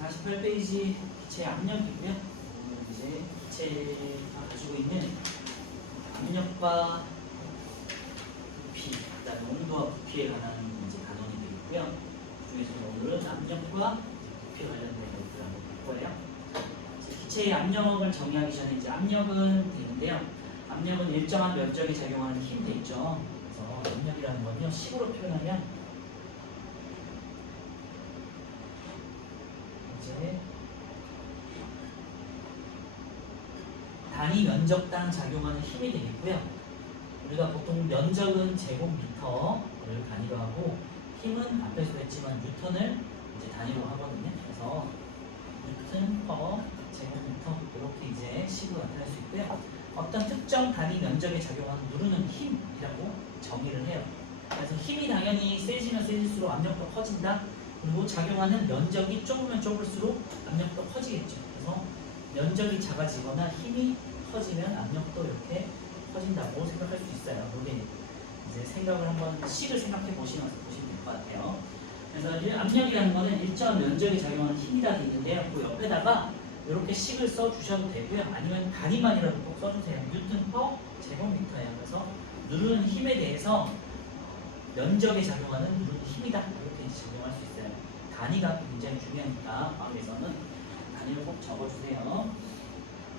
48페이지 기체 압력이고요. 이제 기체가 가지고 있는 압력과 부피, 그다음에 온도와 부피에 관한 이제 단원이 되겠고요. 그중에서 오늘은 압력과 부피에 관련된 것들을 한번 볼 거예요. 기체의 압력을 정의하기 전에 이제 압력은 되는데요. 압력은 일정한 면적에 작용하는 힘이 돼 있죠. 그래서 압력이라는 건요, 식으로 표현하면 이제 단위 면적당 작용하는 힘이 되겠고요. 우리가 보통 면적은 제곱미터를 단위로 하고 힘은 앞에서 했지만 뉴턴을 이제 단위로 하거든요. 그래서 뉴턴 퍼 제곱미터 이렇게 이제 식으로 나타낼 수 있고요. 어떤 특정 단위 면적에 작용하는 누르는 힘이라고 정의를 해요. 그래서 힘이 당연히 세지면 세질수록 압력도 커진다. 그리고 작용하는 면적이 좁으면 좁을수록 압력도 커지겠죠. 그래서 면적이 작아지거나 힘이 커지면 압력도 이렇게 커진다고 생각할 수 있어요. 여기 이제 생각을 한번 식을 생각해 보시면 될 것 같아요. 그래서 압력이라는 거는 일정 면적에 작용하는 힘이라 돼 있는데요. 그 옆에다가 이렇게 식을 써 주셔도 되고요. 아니면 단위만이라도 꼭 써주세요. 뉴턴 퍼 제곱미터예요. 그래서 누르는 힘에 대해서 면적에 작용하는 누르는 힘이다. 이렇게 적용할 수 있어요. 단위가 굉장히 중요하니까 마음에서는 단위를 꼭 적어주세요.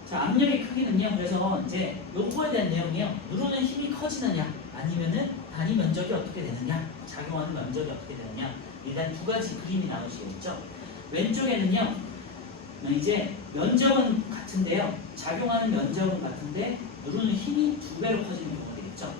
자, 압력의 크기는요. 그래서 이제 요거에 대한 내용이요. 누르는 힘이 커지느냐, 아니면은 단위 면적이 어떻게 되느냐, 작용하는 면적이 어떻게 되느냐. 일단 두 가지 그림이 나오시겠죠. 왼쪽에는요. 이제 면적은 같은데요. 작용하는 면적은 같은데 누르는 힘이 2배로 커지는 경우가 되겠죠.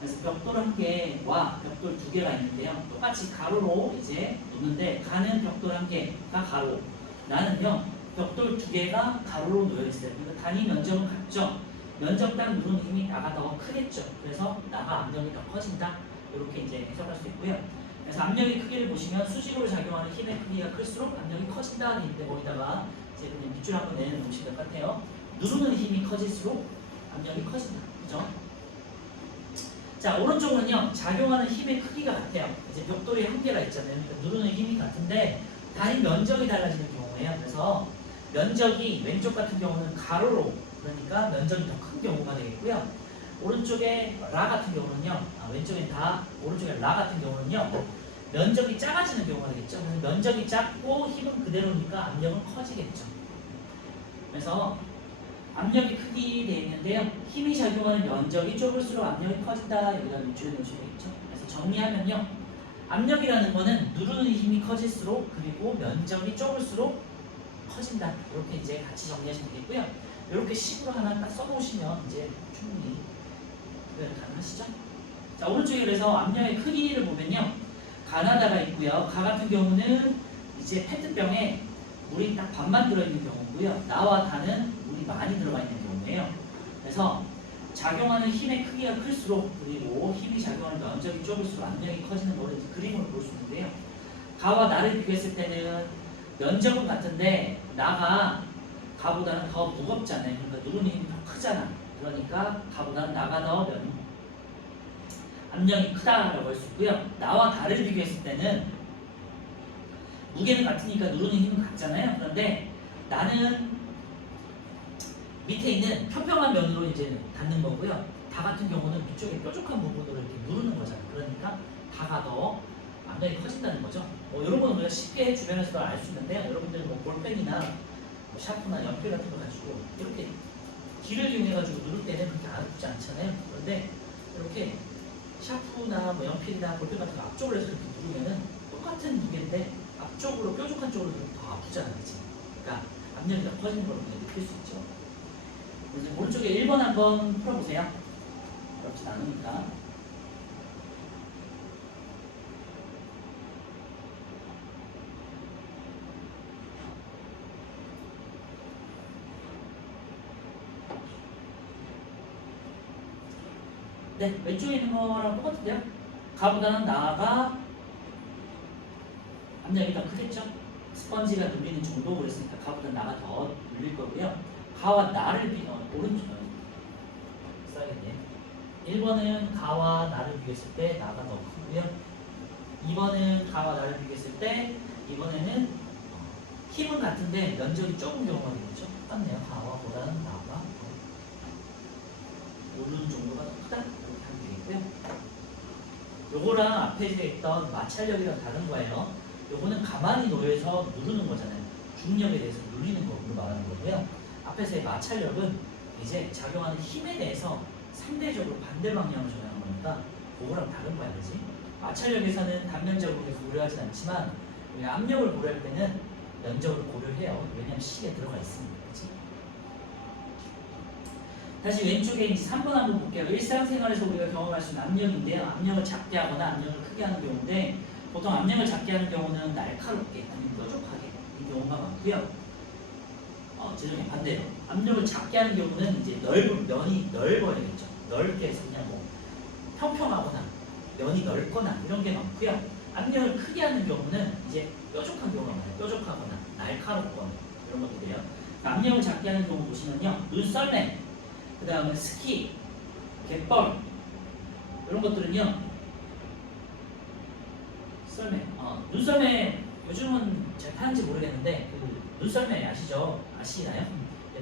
그래서 벽돌 한 개와 벽돌 2개가 있는데요. 똑같이 가로로 이제 놓는데 가는 벽돌 한 개가 가로, 나는요 벽돌 2개가 가로로 놓여 있어요. 그러니까 단위 면적은 같죠. 면적당 누르는 힘이 나가 더 크겠죠. 그래서 나가 압력이 더 커진다. 이렇게 이제 해석할 수 있고요. 그래서 압력의 크기를 보시면 수직으로 작용하는 힘의 크기가 클수록 압력이 커진다 하는데 거기다가 이제 그냥 밑줄 한번 내놓으시면 될 것 같아요. 누르는 힘이 커질수록 압력이 커진다. 그죠? 자, 오른쪽은요, 작용하는 힘의 크기가 같아요. 이제 벽돌이 한 개가 있잖아요. 그러니까 누르는 힘이 같은데 단위 면적이 달라지는 경우예요. 그래서 면적이 왼쪽 같은 경우는 가로로, 그러니까 면적이 더 큰 경우가 되겠고요. 오른쪽에 라 같은 경우는요, 왼쪽에 다, 오른쪽에 라 같은 경우는요, 면적이 작아지는 경우가 되겠죠. 그래서 면적이 작고 힘은 그대로니까 압력은 커지겠죠. 그래서 압력이 크게 되어 있는데요. 힘이 작용하는 면적이 좁을수록 압력이 커진다. 여기다 밑줄에 넣으시면 되겠죠. 그래서 정리하면요. 압력이라는 거는 누르는 힘이 커질수록 그리고 면적이 좁을수록 커진다. 이렇게 이제 같이 정리하시면 되겠고요. 이렇게 식으로 하나 딱 써놓으시면 이제 충분히 구별 가능하시죠? 자, 오른쪽에 그래서 압력의 크기를 보면요. 가나다가 있고요. 가 같은 경우는 이제 페트병에 물이 딱 반만 들어있는 경우고요. 나와 다는 물이 많이 들어가 있는 경우예요. 그래서 작용하는 힘의 크기가 클수록 그리고 힘이 작용하는 면적이 좁을수록 압력이 커지는 거를 그림으로 볼 수 있는데요. 가와 나를 비교했을 때는 면적은 같은데 나가 가보다는 더 무겁잖아요. 그러니까 누르는 힘이 더 크잖아. 그러니까 가보다는 나가 더 압력이 크다라고 할 수 있고요. 나와 나를 비교했을 때는 무게는 같으니까 누르는 힘은 같잖아요. 그런데 나는 밑에 있는 평평한 면으로 이제 닿는 거고요. 다 같은 경우는 위쪽에 뾰족한 부분으로 이렇게 누르는 거잖아요. 그러니까 다가 더 압력이 커진다는 거죠. 이런 거는 우리가 쉽게 주변에서도 알 수 있는데요. 여러분들은 뭐 볼펜이나 뭐 샤프나 연필 같은 거 가지고 이렇게 길을 이용해가지고 누를 때는 그렇게 아프지 않잖아요. 그런데 이렇게 샤프나 뭐 연필이나 볼펜 같은 거 앞쪽으로 해서 이렇게 누르면은 똑같은 무게인데 앞쪽으로 뾰족한 쪽으로 누르면 더 아프잖아요. 그치? 그러니까 압력이 더 커지는 걸 우리가 느낄 수 있죠. 그래서 오른쪽에 1번 한번 풀어보세요. 어렵진 않으니까. 네, 왼쪽에 있는 거랑 똑같은데요. 가보다는 나가 압력이 더 크겠죠. 스펀지가 눌리는 정도 그랬으니까 가보다는 나가 더 눌릴 거고요. 가와 나를 오른쪽 써야겠네. 1번은 가와 나를 비교했을 때 나가 더 크고요. 2번은 가와 나를 비교했을 때 이번에는 힘은 같은데 면적이 좁은 경우가 되겠죠. 똑같네요. 가와보다는 나가 오른 정도가 더 크다 이렇게 하면 되겠고요. 요거랑 앞에 있던 마찰력이랑 다른 거예요. 요거는 가만히 놓여서 누르는 거잖아요. 중력에 대해서 누리는 거로 말하는 거고요. 앞에서의 마찰력은 이제 작용하는 힘에 대해서 상대적으로 반대 방향으로 전하는 거니까 그거랑 다른 거야, 그지? 마찰력에서는 단면적으로 계속 고려하진 않지만 우리가 압력을 고려할 때는 면적으로 고려해요. 왜냐하면 식에 들어가 있으니까, 그지? 다시 왼쪽에 이제 3번 한번 볼게요. 일상생활에서 우리가 경험할 수 있는 압력인데요. 압력을 작게 하거나 압력을 크게 하는 경우인데 보통 압력을 작게 하는 경우는 날카롭게 아니면 뾰족하게 이 경우가 많고요. 죄송해요. 반대로 압력을 작게 하는 경우는 이제 넓은 면이 넓어야겠죠. 넓게 해서 그냥 뭐 평평하거나 면이 넓거나 이런 게 많고요. 압력을 크게 하는 경우는 이제 뾰족한 경우가 많아요. 뾰족하거나 날카롭거나 이런 것들이에요. 압력을 작게 하는 경우 보시면요. 눈썰매, 그 다음에 스키, 갯벌 이런 것들은요. 썰매, 눈썰매 요즘은 잘 타는지 모르겠는데 그 눈썰매 아시나요?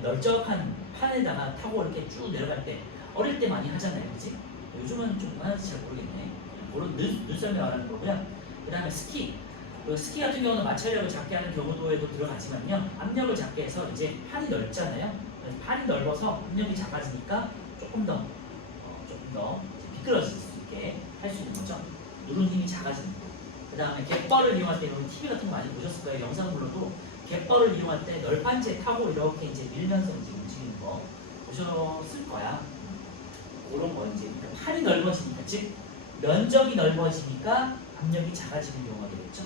널쩍한 판에다가 타고 이렇게 쭉 내려갈 때 어릴 때 많이 하잖아요, 그렇지? 요즘은 좀 하는지 잘 모르겠네. 그런 눈썰매 말하는 거고요. 그 다음에 스키. 그 스키 같은 경우는 마찰력을 작게 하는 경우도에도 들어가지만요. 압력을 작게 해서 이제 판이 넓잖아요. 판이 넓어서 압력이 작아지니까 조금 더 미끄러질 수 있게 할 수 있는 거죠. 누른 힘이 작아지는 거. 그 다음에 갯벌을 이용할 때 여러분 TV 같은 거 많이 보셨을 거예요. 영상물로도 갯벌을 이용할 때 널판지에 타고 이렇게 이제 밀면서 이제 움직이는 거 보셨을 거야. 그런 거 이제 판이 넓어지니까 즉 면적이 넓어지니까 압력이 작아지는 경우가 되겠죠.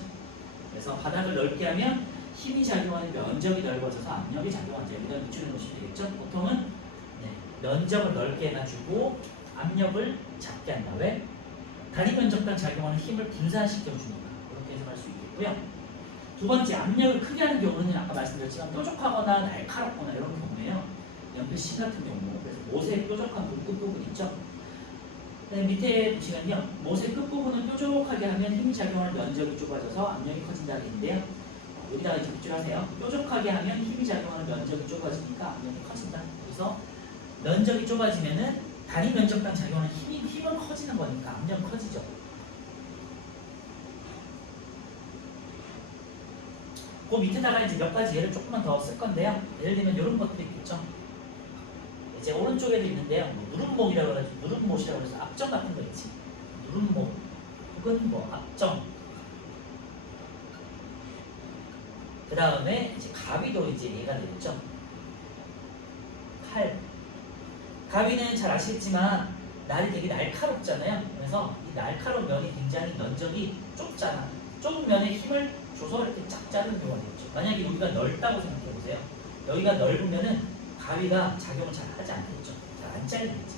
그래서 바닥을 넓게 하면 힘이 작용하는 면적이 넓어져서 압력이 작용하죠. 여기다 밑줄을 놓으시면 되겠죠. 보통은 면적을 넓게 해가지고 압력을 작게 한다. 왜? 단위 면적당 작용하는 힘을 분산시켜주니까 그렇게 해석할 수 있겠고요. 두 번째, 압력을 크게 하는 경우는 아까 말씀드렸지만 뾰족하거나 날카롭거나 이런 경우예요. 연필 같은 경우. 그래서 못의 뾰족한 끝부분 있죠. 밑에 보시면요. 못의 끝부분을 뾰족하게 하면 힘이 작용하는 면적이 좁아져서 압력이 커진다는 얘기인데요. 여기다가 이제 밑줄하세요. 뾰족하게 하면 힘이 작용하는 면적이 좁아지니까 압력이 커진다. 그래서 면적이 좁아지면은 단위 면적당 작용하는 힘은 커지는 거니까 압력은 커지죠. 그 밑에다가 이제 몇 가지 예를 조금만 더 쓸 건데요. 예를 들면 이런 것들이 있겠죠. 이제 오른쪽에도 있는데요. 누름목이라고 해서 누름못이라고 해서 압정 같은 거 있지. 누름목 혹은 뭐 압정. 그 다음에 이제 가위도 이제 얘가 되겠죠. 칼. 가위는 잘 아시겠지만 날이 되게 날카롭잖아요. 그래서 이 날카로운 면이 굉장히 면적이 좁잖아. 좁은 면에 힘을 줘서 이렇게 쫙 자르는 경우가 되겠죠. 만약에 여기가 넓다고 생각해 보세요. 여기가 넓으면은 가위가 작용을 잘 하지 않겠죠. 잘 안 잘리겠지.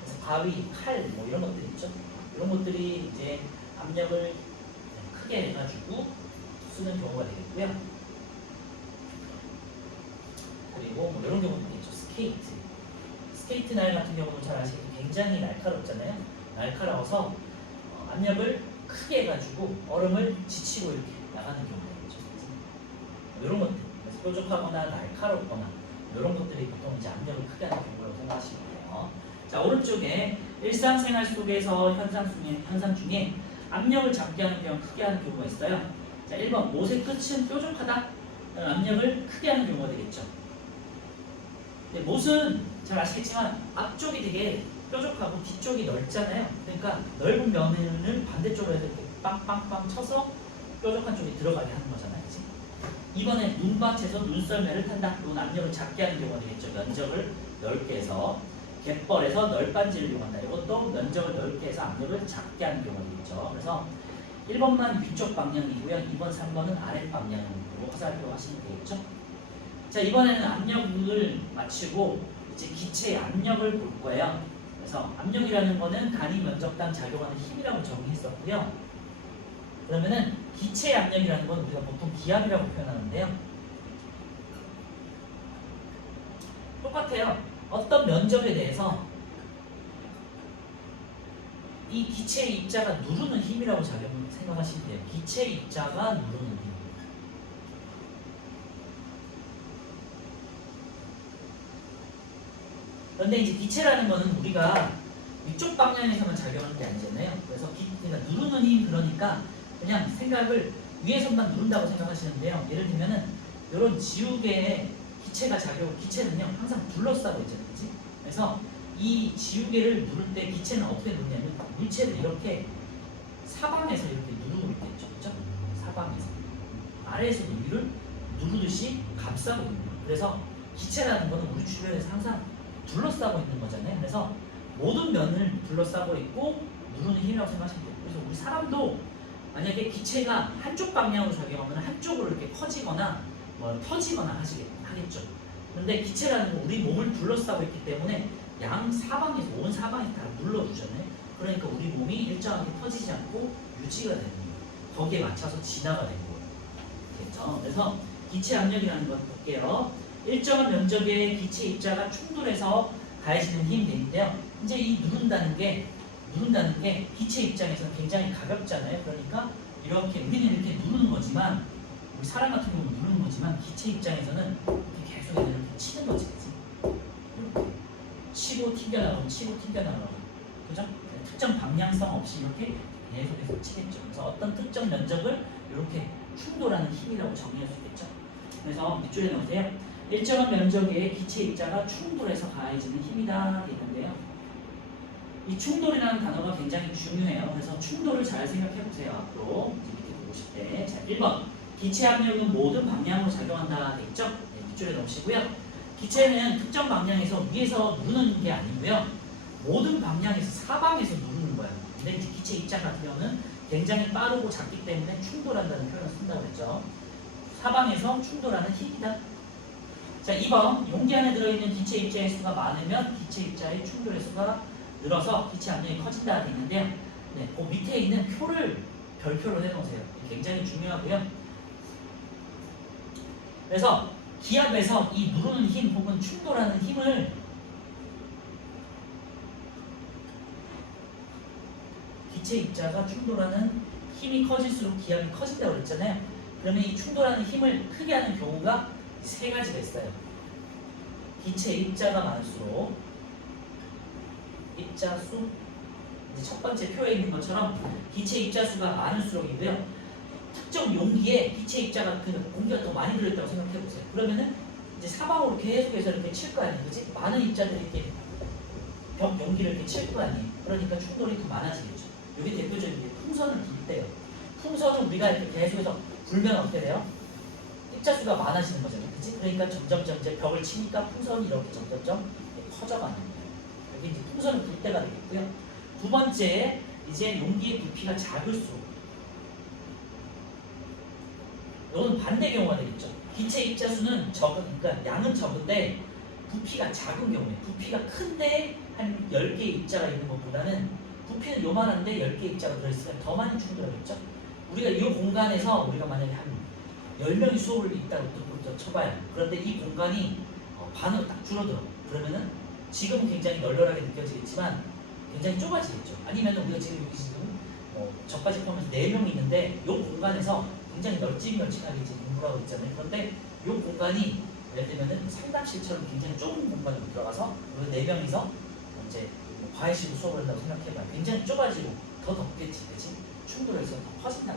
그래서 가위, 칼 뭐 이런 것들 있죠. 이런 것들이 이제 압력을 크게 해가지고 쓰는 경우가 되겠고요. 그리고 뭐 이런 경우도 있겠죠. 스케이트 날 같은 경우는 잘 아시겠지만 굉장히 날카롭잖아요. 날카로워서 압력을 크게 해가지고 얼음을 지치고 이렇게 나가는 경우가 있죠. 이런 것들, 그래서 뾰족하거나 날카롭거나 이런 것들이 보통 이제 압력을 크게 하는 경우라고 생각하시면 돼요. 자, 오른쪽에 일상생활 속에서 현상 중에 압력을 작게 하는 경우, 크게 하는 경우가 있어요. 자, 1번 못의 끝은 뾰족하다. 압력을 크게 하는 경우가 되겠죠. 근데 못은 잘 아시겠지만 앞쪽이 되게 뾰족하고 뒤쪽이 넓잖아요. 그러니까 넓은 면을 반대쪽으로 해서 이렇게 빵빵빵 쳐서 뾰족한 쪽에 들어가게 하는 거잖아요. 그치? 이번에 눈밭에서 눈썰매를 탄다. 이건 압력을 작게 하는 경우가 되겠죠. 면적을 넓게 해서 갯벌에서 널빤지를 이용한다. 이것도 면적을 넓게 해서 압력을 작게 하는 경우가 되겠죠. 그래서 1번만 위쪽 방향이고요. 2번, 3번은 아랫 방향으로 살펴하시면 되겠죠. 자, 이번에는 압력을 맞추고 이제 기체의 압력을 볼 거예요. 그래서 압력이라는 거는 단위 면적당 작용하는 힘이라고 정의했었고요. 그러면은 기체의 압력이라는 건 우리가 보통 기압이라고 표현하는데요. 똑같아요. 어떤 면적에 대해서 이 기체의 입자가 누르는 힘이라고 생각하시면 돼요. 기체의 입자가 누르는 힘. 그런데 이제 기체라는 거는 우리가 위쪽 방향에서만 작용하는 게 아니잖아요. 그래서 그러니까 누르는 힘 그러니까 그냥 생각을 위에서만 누른다고 생각하시는데요. 예를 들면은 이런 지우개에 기체는요 항상 둘러싸고 있잖아요, 그렇지? 그래서 이 지우개를 누를 때 기체는 어떻게 누르냐면 물체를 이렇게 사방에서 이렇게 누르고 있겠죠, 그렇죠? 사방에서 아래에서 위를 누르듯이 감싸고 있는 거예요. 그래서 기체라는 거는 우리 주변에서 항상 둘러싸고 있는 거잖아요. 그래서 모든 면을 둘러싸고 있고 누르는 힘이라고 생각하시면 돼요. 그래서 우리 사람도 만약에 기체가 한쪽 방향으로 작용하면 한쪽으로 이렇게 커지거나 뭐 터지거나 하겠죠. 그런데 기체라는 건 우리 몸을 둘러싸고 있기 때문에 양 사방에서 온 사방에 다 눌러주잖아요. 그러니까 우리 몸이 일정하게 터지지 않고 유지가 되는 거예요. 거기에 맞춰서 진화가 되는 거예요. 됐죠? 그래서 기체 압력이라는 걸 볼게요. 일정한 면적의 기체 입자가 충돌해서 가해지는 힘이 되는데요. 이제 이 누른다는 게 기체 입장에서는 굉장히 가볍잖아요. 그러니까 이렇게 우리는 이렇게 누르는 거지만 우리 사람 같은 경우는 누르는 거지만 기체 입장에서는 이렇게 계속 이렇게 치는 거지, 그치? 이렇게 치고 튕겨나가고 치고 튕겨나가고, 그죠? 특정 방향성 없이 이렇게 계속해서 치겠죠. 그래서 어떤 특정 면적을 이렇게 충돌하는 힘이라고 정의할 수 있겠죠. 그래서 밑줄에 넣으세요. 일정한 면적의 기체 입자가 충돌해서 가해지는 힘이다 있는데요. 이 충돌이라는 단어가 굉장히 중요해요. 그래서 충돌을 잘 생각해 보세요. 앞으로 이제 밑에 보실 때. 자, 1번. 기체 압력은 모든 방향으로 작용한다 되겠죠? 네, 밑줄에 넣으시고요. 기체는 특정 방향에서 위에서 누르는 게 아니고요. 모든 방향에서 사방에서 누르는 거예요. 근데 이제 기체 입자 같은 경우는 굉장히 빠르고 작기 때문에 충돌한다는 표현을 쓴다고 했죠. 사방에서 충돌하는 힘이다. 자, 2번. 용기 안에 들어있는 기체 입자의 수가 많으면 기체 입자의 충돌의 수가 늘어서 기체 압력이 커진다 돼 있는데요. 네, 그 밑에 있는 표를 별표로 해놓으세요. 굉장히 중요하고요. 그래서 기압에서 이 누르는 힘 혹은 충돌하는 힘을 기체 입자가 충돌하는 힘이 커질수록 기압이 커진다고 그랬잖아요. 그러면 이 충돌하는 힘을 크게 하는 경우가 세 가지가 있어요. 기체 입자가 많을수록 입자 수, 이제 첫 번째 표에 있는 것처럼 기체 입자 수가 많을수록이고요. 특정 용기에 기체 입자가 공기가 더 많이 들어있다고 생각해 보세요. 그러면은 이제 사방으로 계속해서 이렇게 칠 거 아니에요, 그렇지? 많은 입자들이 이렇게 벽 용기를 이렇게 칠 거 아니에요. 그러니까 충돌이 더 많아지겠죠. 여기 대표적인 게 풍선을 불 때요. 풍선은 우리가 이렇게 계속해서 불면 어떻게 돼요? 입자 수가 많아지는 거잖아요, 그렇지? 그러니까 점점점 이제 벽을 치니까 풍선이 이렇게 점점점 커져가는 거예요. 여기 이제 풍선을 불 때가 되겠고요. 두 번째, 이제 용기의 부피가 작을수록, 이건 반대 경우가 되겠죠. 기체 입자 수는 그러니까 양은 적은데 부피가 작은 경우에, 부피가 큰데 한 10개 입자가 있는 것보다는 부피는 요만한데 10개 입자가 들어있으면 더 많이 충돌하겠죠. 우리가 이 공간에서 우리가 만약에 한 10명이 수업을 있다고 쳐봐요. 그런데 이 공간이 반으로 딱 줄어들어. 그러면은 지금은 굉장히 널널하게 느껴지겠지만 굉장히 좁아지겠죠. 아니면 우리가 지금 여기 저까지 포함해서 4명이 있는데 이 공간에서 굉장히 널찍널찍하게 이제 공부를 하고 있잖아요. 그런데 이 공간이 예를 들면은 상담실처럼 굉장히 좁은 공간으로 들어가서 우리 4명이서 이제 과외식으로 수업을 한다고 생각해봐요. 굉장히 좁아지고 더 덥겠지, 그치? 충돌해서 더 커진다.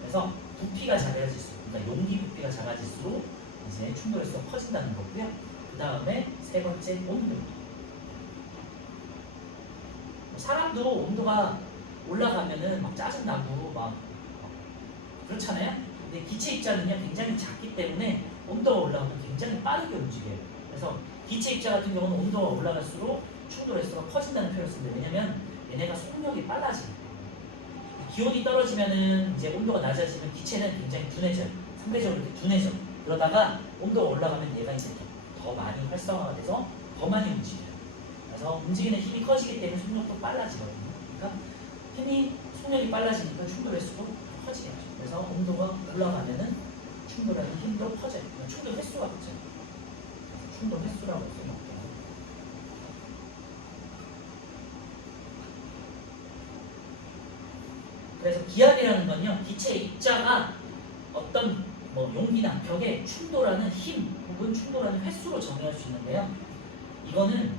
그래서 부피가 작아질수록, 그러니까 용기 부피가 작아질수록 이제 충돌해서 커진다는 거고요. 그 다음에 세 번째, 온도. 사람도 온도가 올라가면은 막 짜증나고 막 그렇잖아요. 근데 기체 입자는요 굉장히 작기 때문에 온도가 올라가면 굉장히 빠르게 움직여요. 그래서 기체 입자 같은 경우는 온도가 올라갈수록 충돌 횟수가 커진다는 표현을 쓰는데, 왜냐면 얘네가 속력이 빨라지기 때문에. 기온이 떨어지면은 이제 온도가 낮아지면 기체는 굉장히 둔해져요. 상대적으로 이렇게 둔해져. 그러다가 온도가 올라가면 얘가 이제 더 많이 활성화가 돼서 더 많이 움직여요. 그래서 움직이는 힘이 커지기 때문에 속력도 빨라지거든요. 그러니까 속력이 빨라지니까 충돌 횟수도 커지게 하죠. 그래서 온도가 올라가면은 충돌하는 힘도 커져요. 충돌 횟수가 커져요. 충돌 횟수라고 써놓을게요. 그래서 기압이라는 건요, 기체 입자가 어떤 용기나 벽에 충돌하는 힘 혹은 충돌하는 횟수로 정의할 수 있는데요. 이거는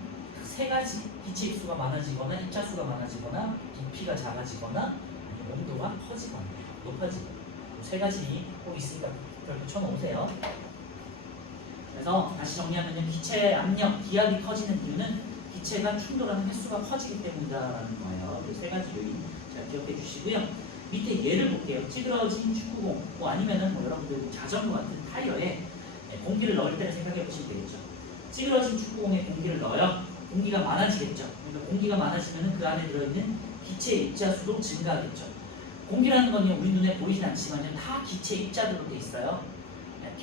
세 가지 기체 입수가 많아지거나 입자수가 많아지거나 부피가 작아지거나 아니면 온도가 커지거나 높아지고 세 가지 꼭 있으니까 별표 쳐놓으세요. 그래서 다시 정리하면 기체의 압력, 기압이 커지는 이유는 기체가 충돌하는 횟수가 커지기 때문이다라는 거예요. 그 세 가지 요인 잘 기억해 주시고요. 밑에 예를 볼게요. 찌그러진 축구공, 뭐 아니면은 뭐 여러분들 자전거 같은 타이어에 공기를 넣을 때를 생각해 보시면 되겠죠. 찌그러진 축구공에 공기를 넣어요. 공기가 많아지겠죠. 그러니까 공기가 많아지면 그 안에 들어있는 기체 입자수도 증가하겠죠. 공기라는 건요, 우리 눈에 보이진 않지만 다 기체 입자들로 돼 있어요.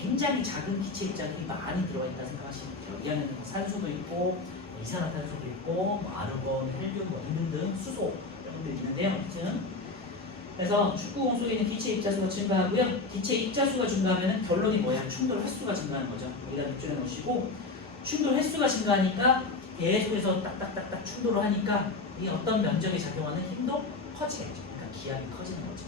굉장히 작은 기체 입자들이 많이 들어가 있다 생각하시면 돼요. 이 안에는 산소도 있고, 이산화탄소도 있고, 뭐 아르곤, 헬륨 뭐 등등등 수소 이런 것들이 있는데요. 아무튼 그래서 축구공 속에 있는 기체 입자수가 증가하고요. 기체 입자수가 증가하면 결론이 뭐야? 충돌 횟수가 증가하는 거죠. 여기다 밑줄에 놓으시고 충돌 횟수가 증가하니까 계속해서 딱딱딱딱 충돌을 하니까 이 어떤 면적에 작용하는 힘도 커지겠죠. 그러니까 기압이 커지는 거죠.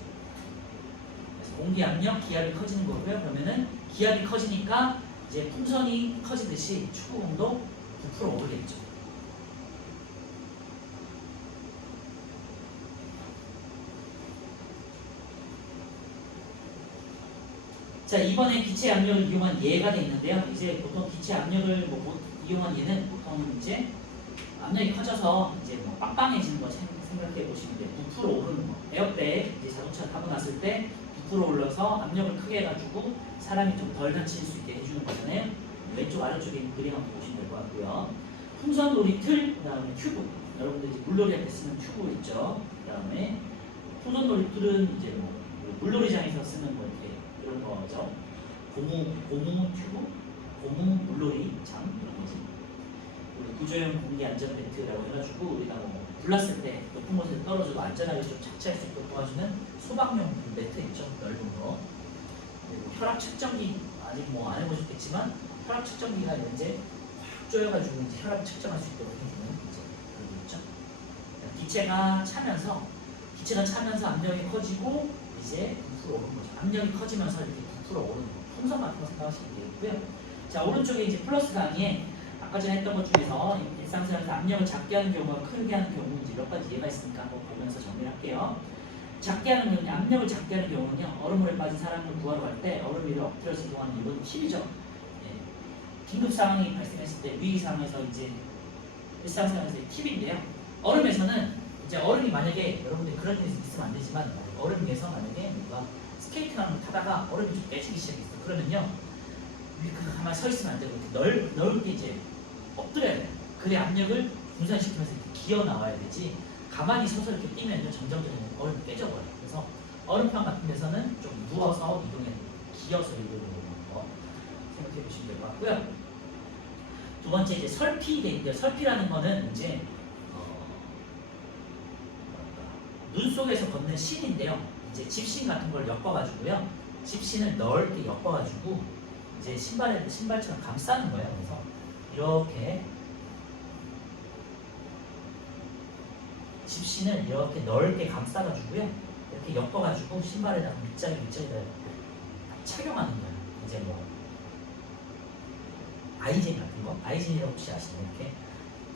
그래서 공기 압력, 기압이 커지는 거고요. 그러면은 기압이 커지니까 이제 풍선이 커지듯이 축구공도 부풀어 오르겠죠. 자, 이번에 기체 압력을 이용한 예가 돼 있는데요. 이제 보통 기체 압력을 이용한 예는 보통 이제 압력이 커져서 이제 뭐 빵빵해지는 거 생각해 보시면 돼요. 부풀어 오르는 거. 에어백 이제 자동차 타고 났을 때 부풀어 올라서 압력을 크게 해가지고 사람이 좀 덜 다칠 수 있게 해주는 거잖아요. 왼쪽 아래쪽에 있는 그림 한번 보시면 될 것 같고요. 풍선 놀이틀, 그다음에 큐브. 여러분들 이제 물놀이 할 때 쓰는 큐브 있죠. 그다음에 풍선 놀이틀은 이제 뭐 물놀이장에서 쓰는 뭐 이렇게 이런 거죠. 고무 튜브, 고무 물놀이장 이런 거지. 우리 구조형 공기 안전 벨트라고 해가지고 우리가 뭐 불났을 때 높은 곳에서 떨어져도 안전하게 좀 착지할 수 있도록 도와주는 소방용 매트 있죠. 넓은 거. 그리고 혈압 측정기 아직 뭐 안 해보셨겠지만 혈압 측정기가 이제 확 조여가지고 이제 혈압 측정할 수 있도록 해주는 이제 그런 거 있죠. 기체가 차면서 압력이 커지고 이제 부풀어 오는 거죠. 압력이 커지면서 이렇게 부풀어 오는 거. 풍선 같은 거 생각하시면 되겠고요. 자, 오른쪽에 이제 플러스 강의에 아까 전에 했던 것 중에서 일상생활에서 압력을 작게 하는 경우와 크게 하는 경우 이제 몇 가지 예가 있으니까 한번 보면서 정리를 할게요. 작게 하는 경우는 압력을 작게 하는 경우는요. 얼음물에 빠진 사람을 구하러 갈 때 얼음 위를 엎드려서 이동하는 이건 팁이죠. 예. 긴급 상황이 발생했을 때 위기 상황에서 이제 일상생활에서의 팁인데요. 얼음에서는 이제 얼음이 만약에 여러분들 그런 일이 있으면 안 되지만 얼음 위에서 만약에 누가 스케이트를 타다가 얼음이 좀 깨지기 시작했어. 그러면요. 가만히 서 있으면 안 되고 넓게 이제 엎드려야 돼. 그래 압력을 분산시키면서 이렇게 기어 나와야 되지. 가만히 서서 이렇게 뛰면요. 점점 얼음이 깨져버려요. 그래서 얼음판 같은 데서는 좀 누워서 이동해 기어서 이동하는 거 생각해 보시면 될 것 같고요. 두 번째 이제 설피 돼 있는데 설피라는 거는 이제 눈 속에서 걷는 신인데요. 이제 집신 같은 걸 엮어가지고요. 집신을 넓게 엮어가지고 이제 신발처럼 감싸는 거예요. 그래서 이렇게 집신을 이렇게 넓게 감싸가지고요. 이렇게 엮어가지고 신발에다가 밑장에다 착용하는 거예요. 이제 뭐 아이젠 같은 거, 아이젠이라고 혹시 아시나요? 이렇게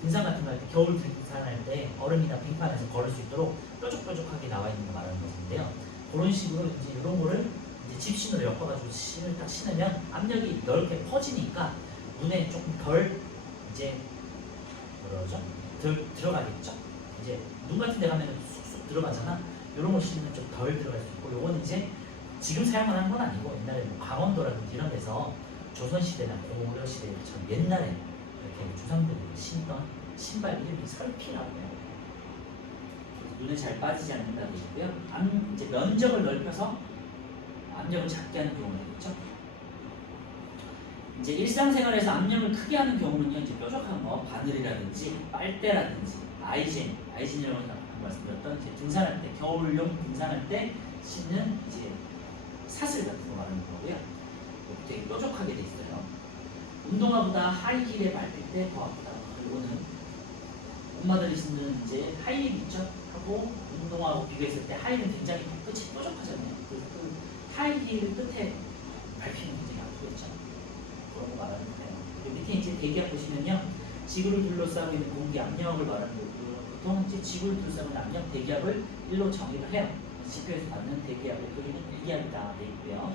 등산 같은 거 할 때 겨울 등산할 때 얼음이나 빙판에서 걸을 수 있도록 뾰족뾰족하게 나와 있는 거 말하는 것인데요. 그런 식으로 이제 이런 거를 이제 집신으로 엮어가지고 신을 딱 신으면 압력이 넓게 퍼지니까 눈에 조금 덜 이제 덜 들어가겠죠. 이제 눈 같은 데 가면 쑥쑥 들어가잖아. 이런 거 신으면 좀 덜 들어갈 수 있고, 요거는 이제 지금 사용하는 건 아니고 옛날에 뭐 강원도라든지 이런 데서 조선시대나 고려시대처럼 옛날에 이렇게 조상들이 신던 신발 이름이 설피라고 해요. 눈에 잘 빠지지 않는다고 있고요. 이제 면적을 넓혀서 압력을 작게 하는 경우가 있죠. 이제 일상생활에서 압력을 크게 하는 경우는요. 이제 뾰족한 거, 바늘이라든지 빨대라든지 아이젠이라고 말씀드렸던 이제 등산할 때, 겨울용 등산할 때 신는 이제 사슬 같은 거 말하는 거고요. 되게 뾰족하게 돼 있어요. 운동화보다 하이힐에 밟을 때 더 아프다. 이거는 엄마들이 신는 이제 하이힐 있죠? 하고 운동화하고 비교했을 때 하이힐은 굉장히 끝이 뾰족하잖아요. 그래서 그 하이힐 끝에 밟히면 굉장히 아프겠죠. 그런 거 말하는 거예요. 밑에 이제 대기업 보시면요. 지구를 둘러싸고 있는 공기 압력을 말하는 거고요. 보통 이제 지구를 둘러싸고 있는 압력 대기압을 1로 정의를 해요. 지표에서 받는 대기압의 크기는 1기압이다 돼 있고요.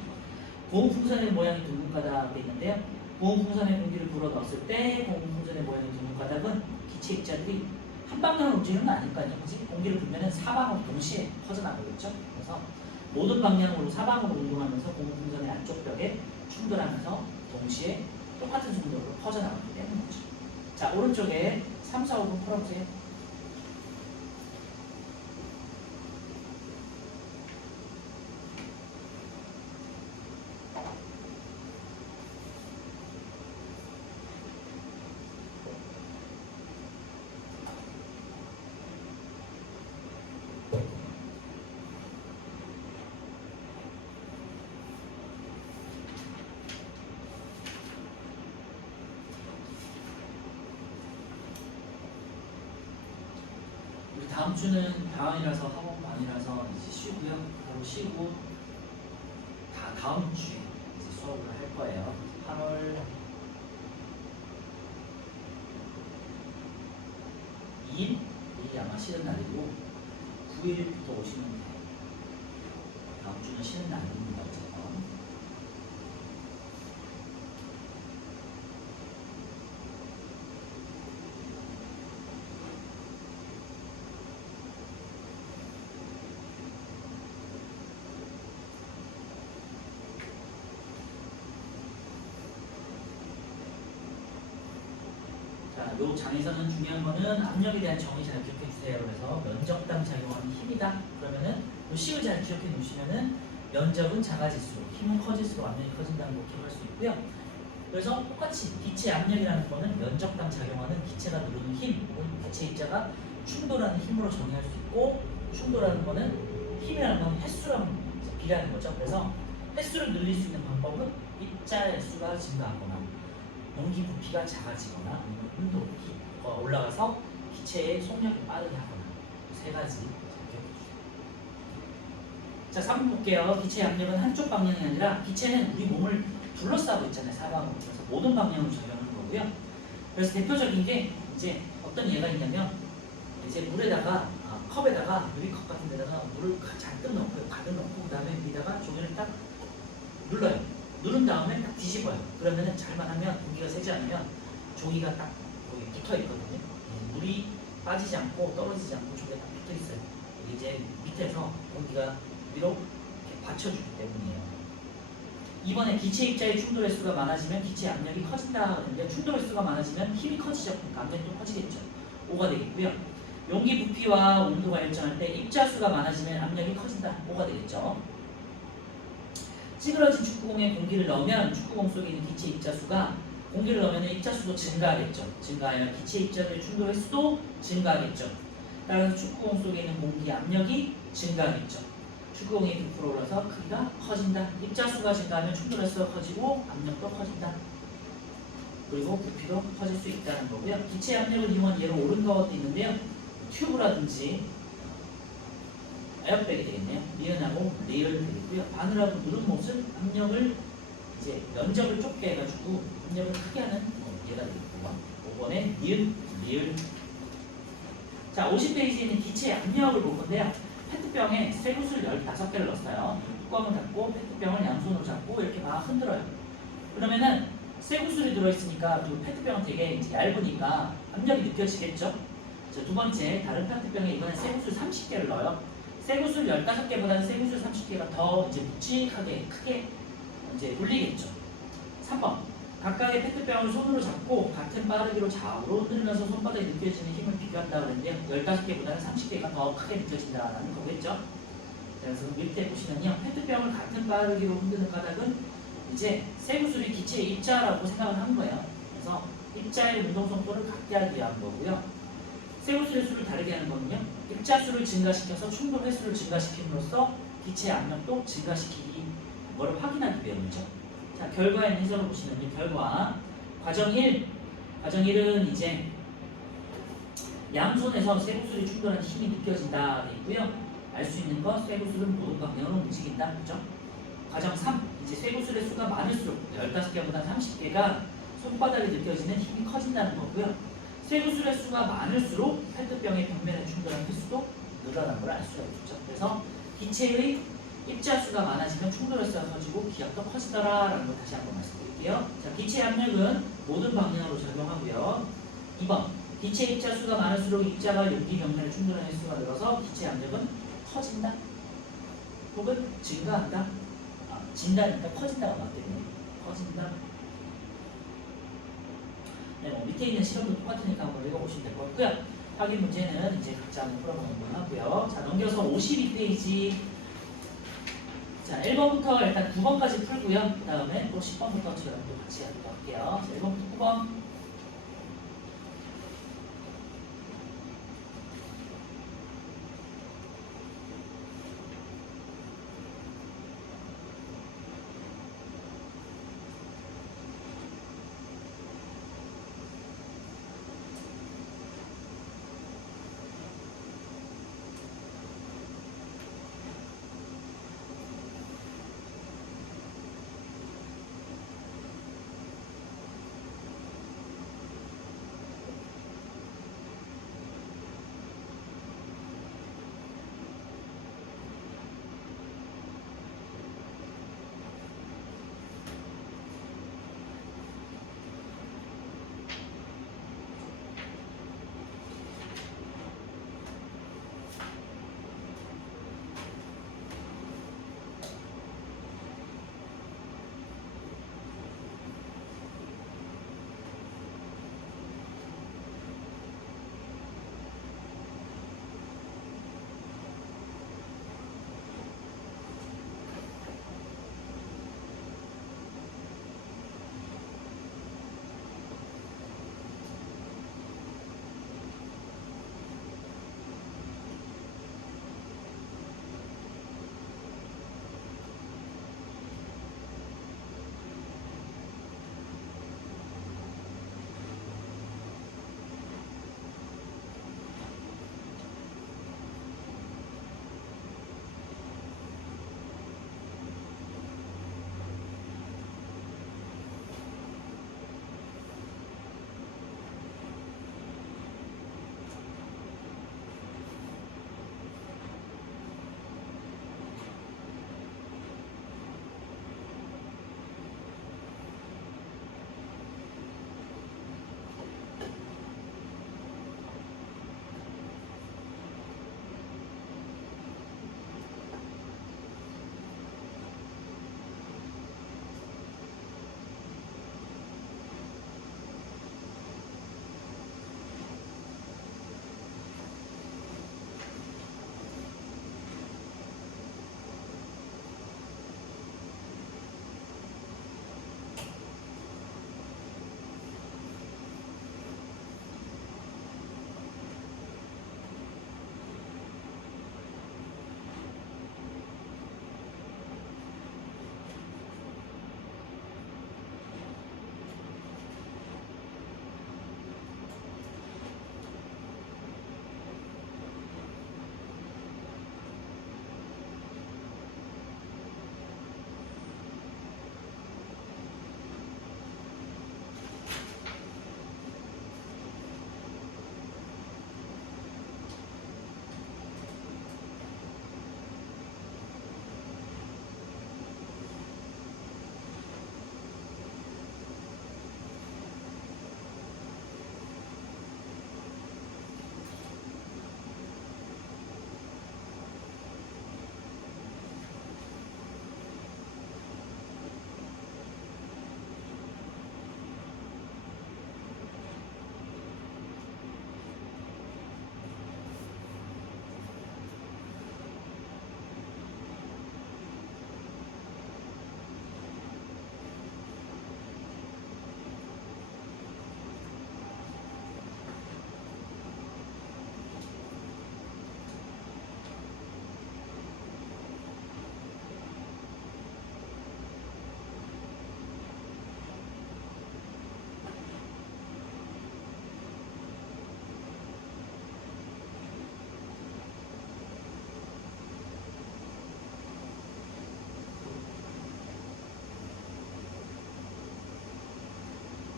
고온풍선의 모양이 둥근 가닥 돼 있는데요. 고온풍선에 공기를 불어 넣었을 때 고온풍선의 모양이 둥근 가닥은 기체 입자들이 한 방향으로 움직이는 건 아닐 거 아니에요. 그치? 공기를 불면은 사방으로 동시에 퍼져나가겠죠. 그래서 모든 방향으로 사방으로 운동하면서 고온풍선의 안쪽 벽에 충돌하면서 동시에 똑같은 속도로 퍼져나가기 때문이죠. 자, 오른쪽에 3, 4, 5분 풀어보세요. 다음 주는 방학이라서 학원 반이라서 이제 쉬고요. 바로 쉬고 다음 주에 이제 수업을 할 거예요. 8월 2일이 아마 쉬는 날이고 9일부터 오시면 돼요. 다음 주는 쉬는 날입니다. 어쨌든. 요 장에서는 중요한 거는 압력에 대한 정의 잘 기억해 주세요. 그래서 면적당 작용하는 힘이다. 그러면은 요 식을 잘 기억해 놓으시면은 면적은 작아질수록 힘은 커질수록 압력이 커진다는 걸 기억할 수 있고요. 그래서 똑같이 기체 압력이라는 거는 면적당 작용하는 기체가 누르는 힘 혹은 기체 입자가 충돌하는 힘으로 정의할 수 있고, 충돌하는 거는 힘이라는 건 횟수랑 비례하는 거죠. 그래서 횟수를 늘릴 수 있는 방법은 입자의 수가 증가하거나 용기 부피가 작아지거나 온도 높이가 올라가서 기체의 속력을 빠르게 하거나 세 가지 기억해 주세요. 자, 3번 볼게요. 기체의 압력은 한쪽 방향이 아니라 기체는 우리 몸을 둘러싸고 있잖아요. 사방으로. 그래서 모든 방향으로 작용하는 거고요. 그래서 대표적인 게 이제 어떤 예가 있냐면 이제 물에다가 컵에다가 유리컵 같은 데다가 물을 잔뜩 넣고 가득 넣고 그 다음에 여기다가 종이를 딱 눌러요. 누른 다음에 딱 뒤집어요. 그러면은 잘만 하면 공기가 새지 않으면 종이가 딱 거기 붙어 있거든요. 물이 빠지지 않고 떨어지지 않고 종이가 딱 붙어 있어요. 이제 밑에서 공기가 위로 이렇게 받쳐주기 때문이에요. 이번에 기체 입자의 충돌 횟수가 많아지면 기체 압력이 커진다 하는데, 충돌 횟수가 많아지면 힘이 커지죠. 그러니까 압력도 커지겠죠. 5가 되겠고요. 용기 부피와 온도가 일정할 때 입자 수가 많아지면 압력이 커진다. 5가 되겠죠. 찌그러진 축구공에 공기를 넣으면 축구공 속에 있는 기체 입자 수가, 공기를 넣으면 입자 수도 증가하겠죠. 증가하면 기체 입자들의 충돌 횟수도 증가하겠죠. 따라서 축구공 속에 있는 공기 압력이 증가하겠죠. 축구공이 부풀어 올라서 크기가 커진다. 입자 수가 증가하면 충돌 횟수가 커지고 압력도 커진다. 그리고 부피도 커질 수 있다는 거고요. 기체 압력을 이용한 예로 옳은 것도 있는데요. 튜브라든지 에어백이 되겠네요. 니은하고 레일 되겠고요. 바늘하고 누른 못은 압력을 이제 면적을 좁게 해가지고 압력을 크게 하는 예가 되겠고, 5번에 니은, 리을. 자, 50페이지에 있는 기체 압력을 볼 건데요. 페트병에 쇠구슬 15개를 넣었어요. 뚜껑을 닫고 페트병을 양손으로 잡고 이렇게 막 흔들어요. 그러면은 쇠구슬이 들어있으니까 그 페트병은 되게 이제 얇으니까 압력이 느껴지겠죠. 자, 두 번째, 다른 페트병에 이번에 쇠구슬 30개를 넣어요. 쇠구슬 15개보다는 쇠구슬 30개가 더 이제 묵직하게 크게 이제 울리겠죠. 3번, 각각의 페트병을 손으로 잡고 같은 빠르기로 좌우로 흔들면서 손바닥에 느껴지는 힘을 비교한다 그랬는데요. 15개보다는 30개가 더 크게 느껴진다라는 거겠죠. 그래서 밑에 보시면요, 페트병을 같은 빠르기로 흔드는 까닭은 이제 쇠구슬이 기체의 입자라고 생각을 한 거예요. 그래서 입자의 운동 속도를 갖게 하기 위한 거고요. 쇠구슬의 수를 다르게 하는 거는요, 입자 수를 증가시켜서 충돌 횟수를 증가시킴으로써 기체 압력도 증가시키기, 뭐를 확인하기 위함이죠. 자, 결과의 해설을 보시면요, 결과 과정 1, 과정 1은 이제 양손에서 쇠구슬이 충돌하는 힘이 느껴진다 돼 있고요. 알 수 있는 것, 쇠구슬은 모든 방향으로 움직인다, 그죠? 과정 3, 이제 쇠구슬의 수가 많을수록 15개보다 30개가 손바닥에 느껴지는 힘이 커진다는 거고요. 쇠구슬의 수가 많을수록 페트병의 벽면에 충돌한 횟수도 늘어난 걸 알 수가 있죠. 그래서 기체의 입자수가 많아지면 충돌 횟수가 커지고 기압도 커지더라라는 걸 다시 한번 말씀드릴게요. 자, 기체 압력은 모든 방향으로 작용하고요. 2번 기체 입자수가 많을수록 입자가 용기 벽면에 충돌하는 횟수가 늘어서 기체 압력은 커진다 혹은 증가한다. 진다니까 커진다가 맞겠네. 커진다. 네, 뭐 밑에 있는 실험도 똑같으니까 한번 읽어보시면 될 것 같고요. 확인 문제는 이제 각자 한번 풀어보는 거 하고요. 자, 넘겨서 52페이지. 자, 1번부터 일단 9번까지 풀고요. 그 다음에 또 10번부터처럼 또 같이 하도록 할게요. 자, 1번부터 9번.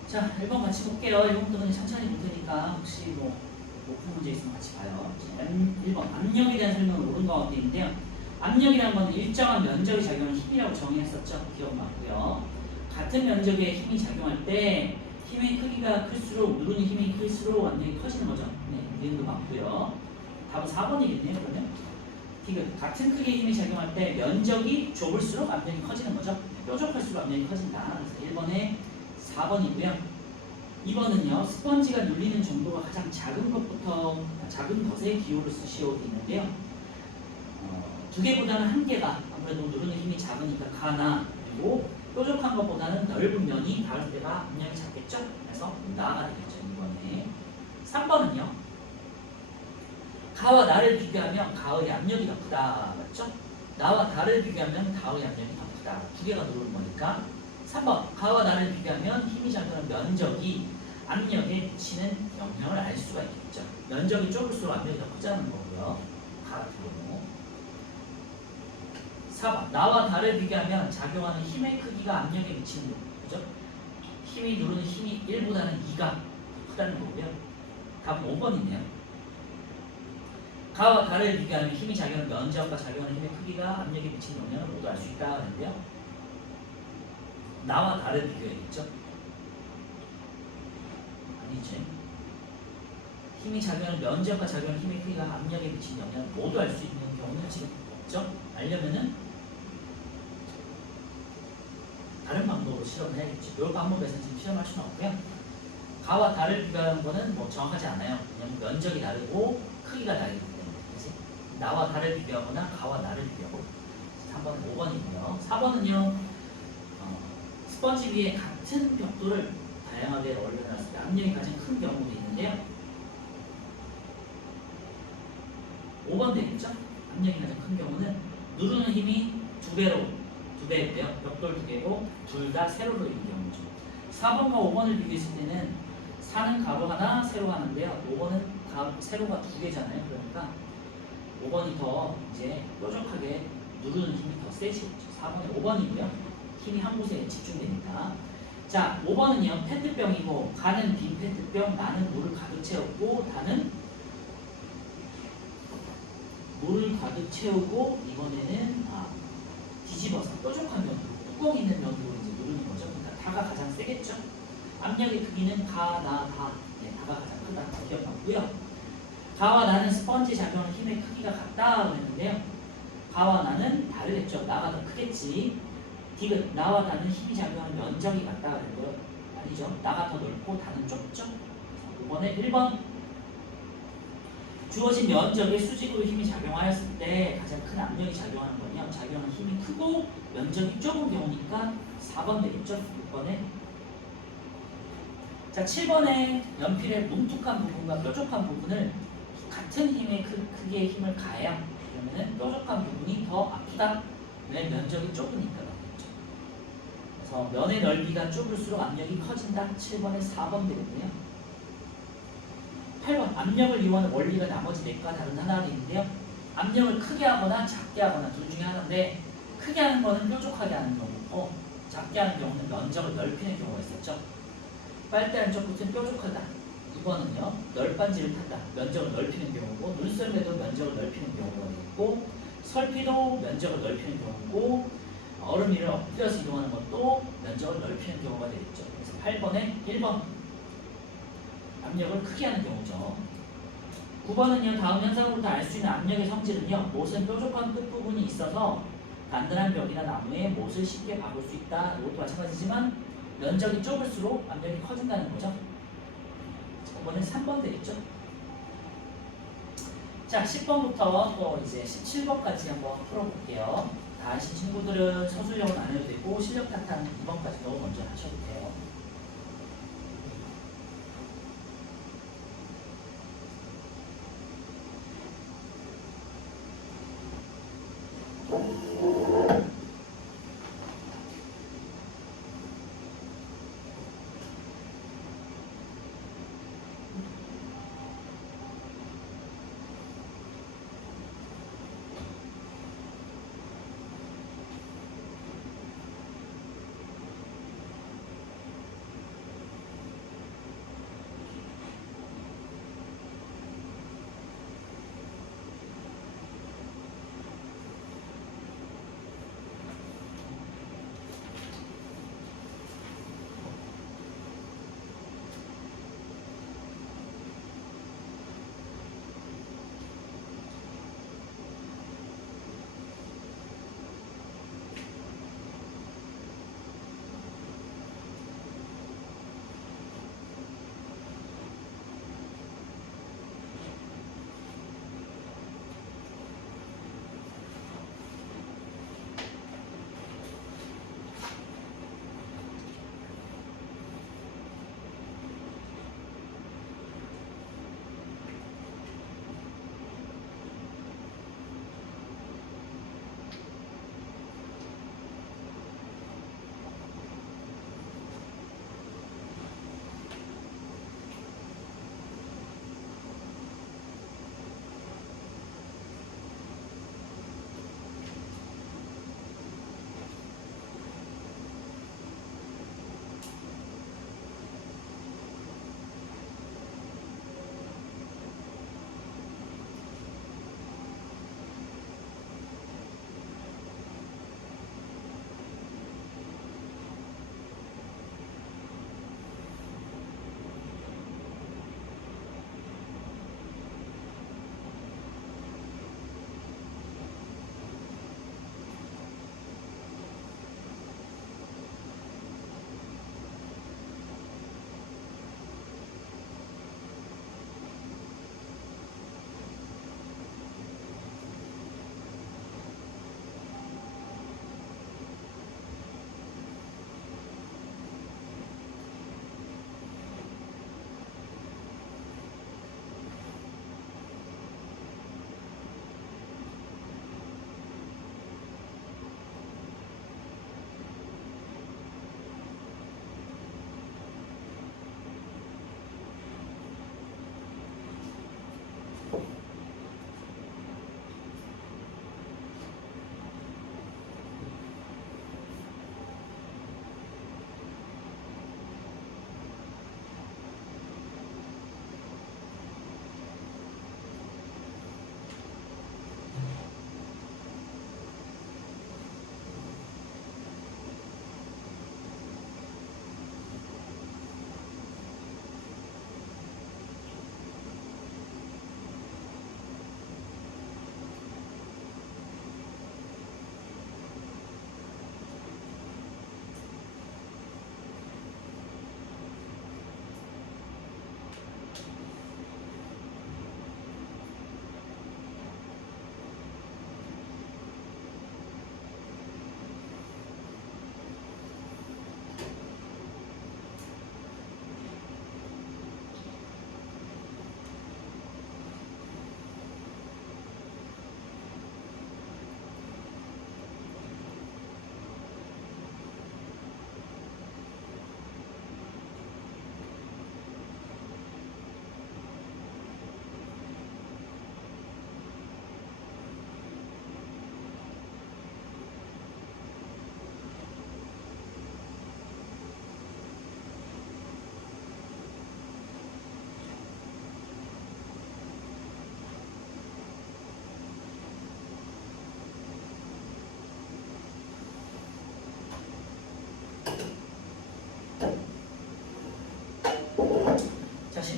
자, 1번 같이 볼게요. 1번부터 그냥 천천히 볼 테니까 혹시 뭐 못 푼 문제 있으면 같이 봐요. 1번 압력에 대한 설명은 옳은 가운데 있는데요. 압력이라는 건 일정한 면적이 작용하는 힘이라고 정의했었죠. 기억나고요. 같은 면적에 힘이 작용할 때 힘의 크기가 클수록 누르는 힘이 클수록 압력이 커지는 거죠. 네, 이름도 맞고요. 답은 4번이겠네요. 그러면 디귿 같은 크기의 힘이 작용할 때 면적이 좁을수록 압력이 커지는 거죠. 뾰족할수록 압력이 커진다. 그래서 1번에 4번이고요. 2번은요. 스펀지가 눌리는 정도가 가장 작은 것에 기호를 쓰시오 있는데요. 두 개보다는 한 개가 아무래도 누르는 힘이 작으니까 가나, 그리고 뾰족한 것보다는 넓은 면이 닿을 때가 압력이 작겠죠? 그래서 나가 되겠죠. 2번에. 3번은요. 가와 나를 비교하면 가의 압력이 더 크다. 맞죠? 나와 달을 비교하면 가의 압력이 더 크다. 두 개가 누르는 거니까. 3번 가와 나를 비교하면 힘이 작은 면적이 압력에 미치는 영향을 알 수가 있겠죠. 면적이 좁을수록 압력이 더 크다는 거고요. 가 같은 경우. 4번 나와 달을 비교하면 작용하는 힘의 크기가 압력에 미치는 거죠. 힘이 누르는 힘이 1보다는 2가 더 크다는 거고요. 답은 5번이네요. 가와 달을 비교하면 힘이 작용하는 면적과 작용하는 힘의 크기가 압력에 미치는 영향을 모두 알 수 있다 하는데요. 나와 달을 비교해야겠죠? 아니지. 힘이 작용하는 면적과 작용하는 힘의 크기가 압력에 미치는 영향을 모두 알 수 있는 경우는 지금 없죠? 알려면은 다른 방법으로 실험을 해야겠죠. 이 방법에서는 지금 실험할 수는 없고요. 가와 달을 비교하는 거는 뭐 정확하지 않아요. 왜냐면 면적이 다르고 크기가 다르기 때문에. 그치? 나와 달을 비교하거나 가와 나를 비교하고. 3번은 5번이고요. 4번은요. 스펀지 위에 같은 벽돌을 다양하게 올려놨을 때 압력이 가장 큰 경우도 있는데요. 5번 되겠죠? 압력이 가장 큰 경우는 누르는 힘이 2배고요. 벽돌 2개고 둘 다 세로로 있는 경우죠. 4번과 5번을 비교했을 때는 4는 가로 하나, 세로 하나인데요. 5번은 세로가 2개잖아요. 그러니까 5번이 더 이제 뾰족하게 누르는 힘이 더 세지겠죠. 4번은 5번이고요. 힘이 한 곳에 집중되니까. 자, 5번은요. 페트병이고 가는 빈 페트병, 나는 물을 가득 채웠고 다는 물을 가득 채우고 이번에는 뒤집어서 뾰족한 면으로 뚜껑 있는 면으로 이제 누르는 거죠. 그러니까 다가 가장 세겠죠. 압력의 크기는 가, 나, 다. 네, 다가 가장 크다. 기억하고요. 가와 나는 스펀지 작용하는 힘의 크기가 같다 그랬는데요. 가와 나는 다르겠죠. 나가 더 크겠지. 디귿 나와 다는 힘이 작용하는 면적이 같다 그랬고요. 아니죠. 나가 더 넓고 다는 좁죠. 이번에 1번 주어진 면적에 수직으로 힘이 작용하였을 때 가장 큰 압력이 작용하는 거냐? 작용하는 힘이 크고 면적이 좁은 경우니까 4번 되겠죠? 6번에. 자, 7번에 연필의 뭉툭한 부분과 뾰족한 부분을 같은 힘의 크기의 힘을 가해야 그러면은 뾰족한 부분이 더 아프다. 왜? 면적이 좁으니까 그렇겠죠. 그래서 면의 넓이가 좁을수록 압력이 커진다. 7번에 4번 되겠네요. 8번 압력을 이용하는 원리가 나머지 4개와 다른 하나가 있는데요. 압력을 크게 하거나 작게 하거나 둘 중에 하나인데 크게 하는 거는 뾰족하게 하는 경우고 작게 하는 경우는 면적을 넓히는 경우가 있었죠. 빨대 안쪽 끝은 뾰족하다. 2번은요. 널빤지를 탄다. 면적을 넓히는 경우고 눈썰매도 면적을 넓히는 경우가 되겠고 설비도 면적을 넓히는 경우고 얼음 위를 엎드려서 이동하는 것도 면적을 넓히는 경우가 되겠죠. 그래서 8번에 1번 압력을 크게 하는 경우죠. 9번은요. 다음 현상으로부터 알 수 있는 압력의 성질은요. 못은 뾰족한 끝부분이 있어서 단단한 벽이나 나무에 못을 쉽게 박을 수 있다. 이것도 마찬가지지만 면적이 좁을수록 압력이 커진다는 거죠. 5번은 3번 되겠죠. 자, 10번부터 또 이제 17번까지 한번 풀어볼게요. 다 아신 친구들은 서술형은 안 해도 되고 실력 탄탄 2번까지도 먼저 하셔도 돼요.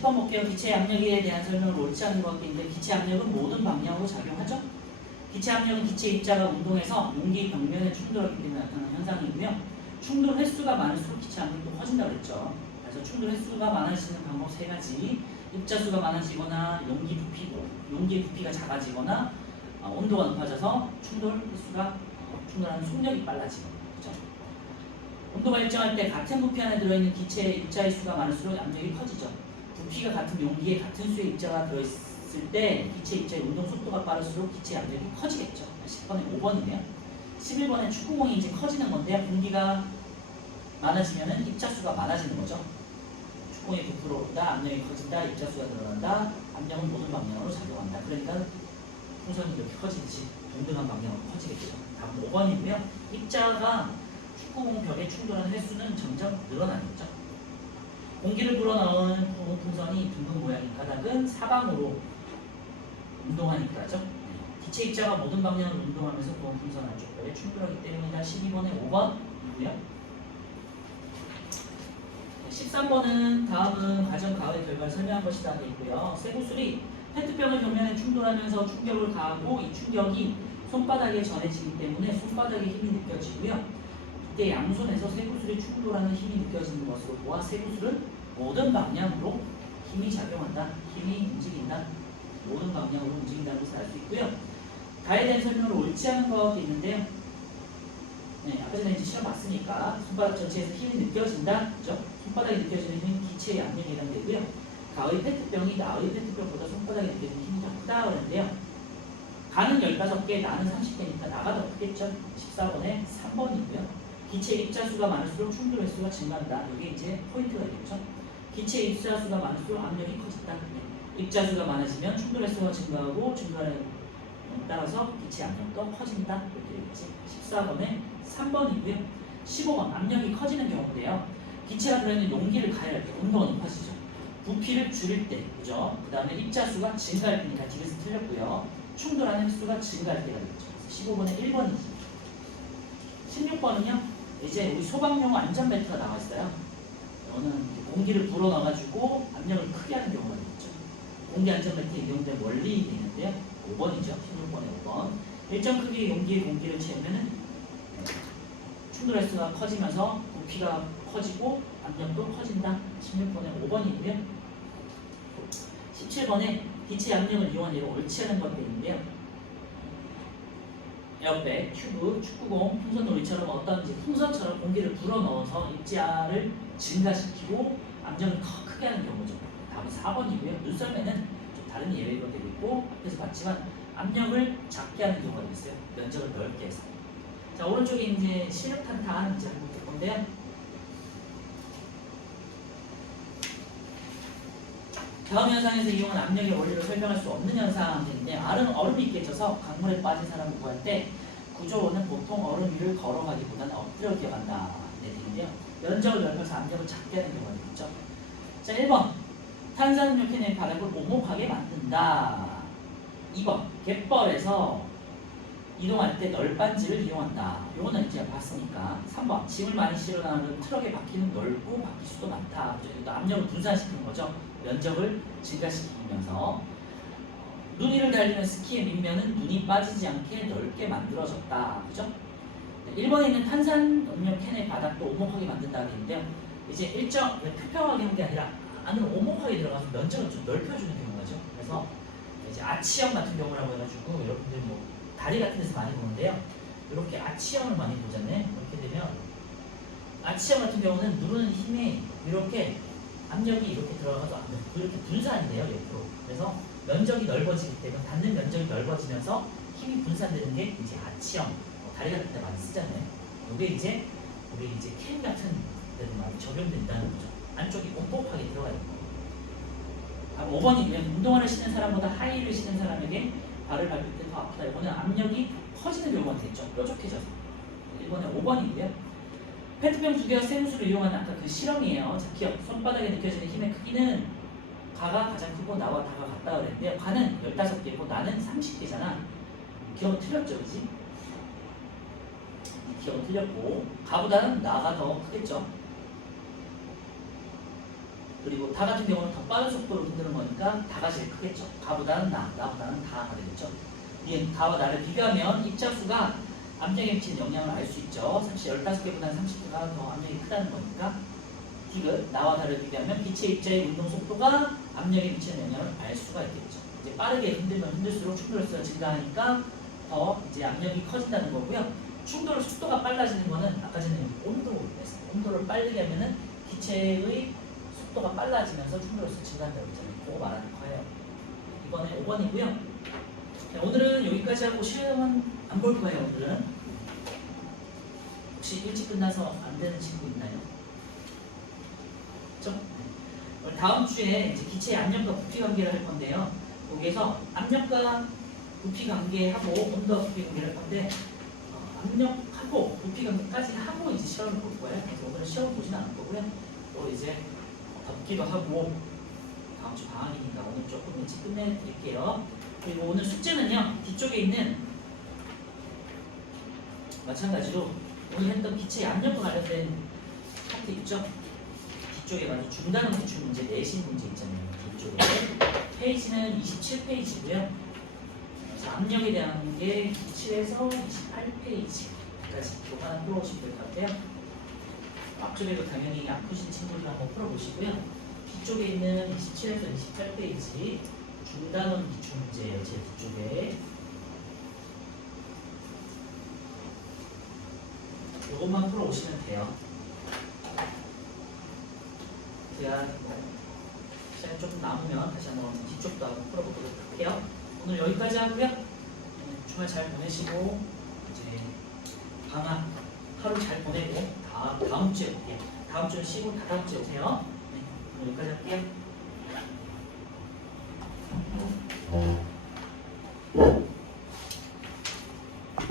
10번 볼게요. 기체 압력에 대한 설명을 옳지 않은 것 같은데 기체 압력은 모든 방향으로 작용하죠. 기체 압력은 기체 입자가 운동해서 용기 벽면에 충돌하기 때문에 나타나는 현상이고요. 충돌 횟수가 많을수록 기체 압력도 커진다고 그랬죠. 그래서 충돌 횟수가 많아지는 방법 세 가지. 입자 수가 많아지거나 용기의 부피가 작아지거나 온도가 높아져서 충돌 횟수가 충돌하는 속력이 빨라지거나 그렇죠? 온도가 일정할 때 같은 부피 안에 들어있는 기체의 입자의 수가 많을수록 압력이 커지죠. 부피가 같은 용기에 같은 수의 입자가 들어있을 때 기체 입자의 운동 속도가 빠를수록 기체 압력이 커지겠죠. 10번에 5번이네요. 11번에 축구공이 이제 커지는 건데요. 공기가 많아지면은 입자 수가 많아지는 거죠. 축구공이 부풀어 오른다, 압력이 커진다, 입자 수가 늘어난다, 압력은 모든 방향으로 작용한다. 그러니까 풍선이 이렇게 커지듯이 동등한 방향으로 커지겠죠. 다음 5번이고요. 입자가 축구공 벽에 충돌하는 횟수는 점점 늘어나겠죠. 공기를 불어넣은 풍선이 둥근 모양인 까닭은 사방으로 운동하니까죠. 기체 입자가 모든 방향으로 운동하면서 풍선 안쪽 벽에 충돌하기 때문이다. 12번에 5번이고요. 13번은 다음은 과정 가의 결과를 설명한 것이다 되어 있고요. 쇠구슬이 페트병을 벽면에 충돌하면서 충격을 가하고 이 충격이 손바닥에 전해지기 때문에 손바닥에 힘이 느껴지고요. 이때 양손에서 쇠구슬이 충돌하는 힘이 느껴지는 것으로 보아 쇠구슬은 모든 방향으로 힘이 작용한다. 힘이 움직인다. 모든 방향으로 움직인다는 것을 알 수 있고요. 가에 대한 설명을 옳지 않은 것도 있는데요. 네, 아까 전에 이제 실험 봤으니까 손바닥 전체에서 힘이 느껴진다. 그죠? 손바닥에 느껴지는 힘은 기체의 압력에 해당되고요. 가의 페트병이 나의 페트병보다 손바닥에 느껴지는 힘이 더 크다 그러는데요. 가는 15개, 나는 30개니까 나가 더 크겠죠? 14번에 3번이고요. 기체 입자수가 많을수록 충돌 횟수가 증가한다. 이게 이제 포인트가 되겠죠? 기체 입자수가 많을수록 압력이 커진다. 입자수가 많아지면 충돌 횟수가 증가하고 증가하는 따라서 기체 압력도 커진다. 이렇게 되겠지. 14번에 3번이고요. 15번 압력이 커지는 경우인데요. 기체가 들어있는 용기를 가열할 때 온도가 높아지죠. 부피를 줄일 때, 그죠? 그 다음에 입자수가 증가할 때니까 뒤에서 틀렸고요. 충돌하는 횟수가 증가할 때가 되겠죠. 15번에 1번이지. 16번은요. 이제 우리 소방용 안전벨트가 나와 있어요. 이거는 공기를 불어넣어가지고 압력을 크게 하는 경우가 있죠. 공기 안전벨트에 이용된 원리가 있는데요. 5번이죠. 16번에 5번. 일정 크기의 용기에 공기를 채우면은 충돌 횟수가 커지면서 부피가 커지고 압력도 커진다. 16번에 5번이고요. 17번에 기체 압력을 이용한 예로 옳지 않은 것도 있는데요. 에어백, 튜브, 축구공, 풍선 놀이처럼 어떤 풍선처럼 공기를 불어넣어서 입자를 증가시키고 압력을 크게 하는 경우죠. 다음은 4번이고요. 눈썰매는 좀 다른 예외가 되고 있고 앞에서 봤지만 압력을 작게 하는 경우가 있어요. 면적을 넓게 해서. 자, 오른쪽에 이제 시력탄탄 이제 한번 볼 건데요. 다음 현상에서 이용한 압력의 원리를 설명할 수 없는 현상인데 얼음이 깨져서 강물에 빠진 사람을 구할 때 구조원은 보통 얼음 위를 걸어가기보다는 엎드려 기어간다. 네, 되는데요. 면적을 넓혀서 압력을 작게 하는 경우가 있죠. 자, 1번 탄산음료 캔의 바닥을 오목하게 만든다. 2번 갯벌에서 이동할 때 널빤지를 이용한다. 요거는 이제 봤으니까. 3번 짐을 많이 실어 나가는 트럭의 바퀴는 넓고 바퀴 수도 많다. 이것도 압력을 분산시키는 거죠. 면적을 증가시키면서 눈 위를 달리는 스키의 밑면은 눈이 빠지지 않게 넓게 만들어졌다. 그죠? 1번에 있는 탄산음료 캔의 바닥도 오목하게 만든다고 되는데요. 이제 일정 평평하게 한 게 아니라 안으로 오목하게 들어가서 면적을 좀 넓혀주는 경우가죠. 그래서 이제 아치형 같은 경우라고 해가지고 여러분들 뭐 다리 같은 데서 많이 보는데요. 이렇게 아치형을 많이 보잖아요. 이렇게 되면 아치형 같은 경우는 누르는 힘이 이렇게 압력이 이렇게 들어가서 이렇게 분산이 돼요. 옆으로. 그래서 면적이 넓어지기 때문에 닿는 면적이 넓어지면서 힘이 분산되는 게 이제 아치형 다리 같은 데 많이 쓰잖아요. 이게 이제 우리 이제 캔 같은 데도 많이 적용된다는 거죠. 안쪽이 꼼꼼하게 들어가 있는 거예요. 5번이고요. 운동화를 신는 사람보다 하이힐을 신는 사람에게 발을 밟을 때 더 아프다. 이거는 압력이 커지는 경우가 되겠죠. 뾰족해져서. 1번에 5번이고요. 페트병 2개와 쇠구슬을 이용하는 아까 그 실험이에요. 자, 기억. 손바닥에 느껴지는 힘의 크기는 가가 가장 크고 나와 다가 같다 그랬는데요. 가는 15개고 나는 30개잖아. 기억은 틀렸죠, 그지? 기억은 틀렸고 가보다는 나가 더 크겠죠. 그리고 다 같은 경우는 더 빠른 속도로 흔드는 거니까 다가 제일 크겠죠. 가보다는 나보다는 다가 되겠죠. 이 가와 나를 비교하면 입자수가 압력에 미치는 영향을 알 수 있죠. 사실 15개보다는 30개가 더 압력이 크다는 거니까 디귿 나와 나를 비교하면 빛의 입자의 운동 속도가 압력에 미치는 영향을 알 수가 있겠죠. 이제 빠르게 흔들면 흔들수록 충돌수가 증가하니까 더 이제 압력이 커진다는 거고요. 충돌 속도가 빨라지는 거는 아까 전에 온도였어요. 온도를 빠르게 하면은 기체의 속도가 빨라지면서 충돌수가 증가한다고 했잖아요. 그거 말하는 거예요. 이번에 5번이고요. 오늘은 여기까지 하고 시험은 안 볼 거예요. 오늘은 혹시 일찍 끝나서 안 되는 친구 있나요? 그렇죠? 다음 주에 이제 기체의 압력과 부피 관계를 할 건데요. 거기에서 압력과 부피 관계하고 온도와 부피 관계를 할 건데 압력하고 부피 관계까지 하고 이제 시험을 볼 거예요. 그래서 오늘은 시험 보지는 않을 거고요. 또 이제 덥기도 하고 다음 주 방학이니까 오늘 조금 일찍 끝내드릴게요. 그리고 오늘 숙제는요. 뒤쪽에 있는 마찬가지로 오늘 했던 기체의 압력과 관련된 파트 있죠? 뒤쪽에 맞아 중단원 기출 문제 내신 문제 있잖아요. 뒤쪽에 페이지는 27페이지고요. 압력에 대한 게 27에서 28페이지까지 이거 하나 풀어보시면 될 것 같아요. 앞쪽에도 당연히 안 푸신 친구들 한번 풀어보시고요. 뒤쪽에 있는 27에서 28페이지 중단원 기출 문제예요. 제 뒤쪽에 이것만 풀어오시면 돼요. 제가 시간이 조금 남으면 다시 한번 뒤쪽도 한번 풀어보도록 할게요. 오늘 여기까지 하고요. 주말 잘 보내시고 이제 방학 하루 잘 보내고 다음 주에 올게요. 다음 주는 쉬고 다다음 주에 오세요. 네, 오늘 여기까지 할게요.